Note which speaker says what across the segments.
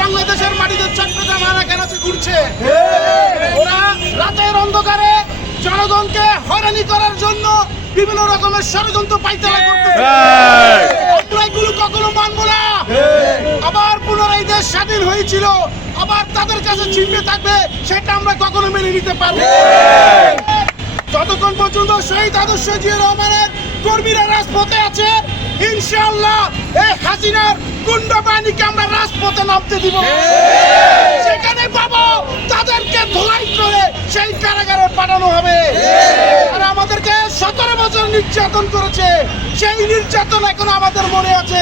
Speaker 1: বাংলাদেশের মাটিতে চট্টগ্রাম এলাকাছে ঘুরছে? ওরা রাতের অন্ধকারে জনগণকে হয়রানি করার জন্য বিভিন্ন রকমের ষড়যন্ত্র পাইতারা করতেছে। আমরা এগুলো কখনো মানবো না। আবার পুনরায় দেশ স্বাধীন হয়েছিল আবার তাদের কাছে চিনবে থাকবে সেটা আমরা কখনো মেনে নিতে পারব। যতক্ষণ পর্যন্ত শহীদ আদর্শ জিয়া রহমানের কর্মীরা রাজপথে আছে এই গুন্ড বাহিনীকে আমরা রাজপথে নামতে দিব সেখানে তাদেরকে ধোলাই করে সেই কারাগারে পাঠানো হবে। আর আমাদেরকে সতেরো বছর নির্যাতন করেছে। সেই নির্যাতন এখন আমাদের মনে আছে।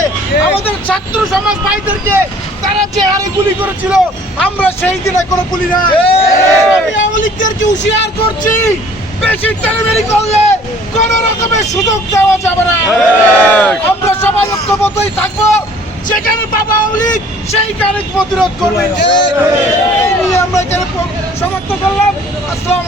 Speaker 1: আমাদের ছাত্র সমাজ ভাইদেরকে তারা যে হারে গুলি করেছিল, আমরা সেই দিন এখনও গুলি না আমি আওয়ামী লীগদেরকে হুঁশিয়ার করছি, বেশি টেলিমেরি করলে কোন রকমের সুযোগ দেওয়া যাবে না। আমরা সবাই ঐক্যবদ্ধই থাকব। যেখানে বাবা আওয়ামী লীগ সেইখানে প্রতিরোধ করবেন এই নিয়ে আমরা এখানে সমাপ্ত করলাম। আসসালাম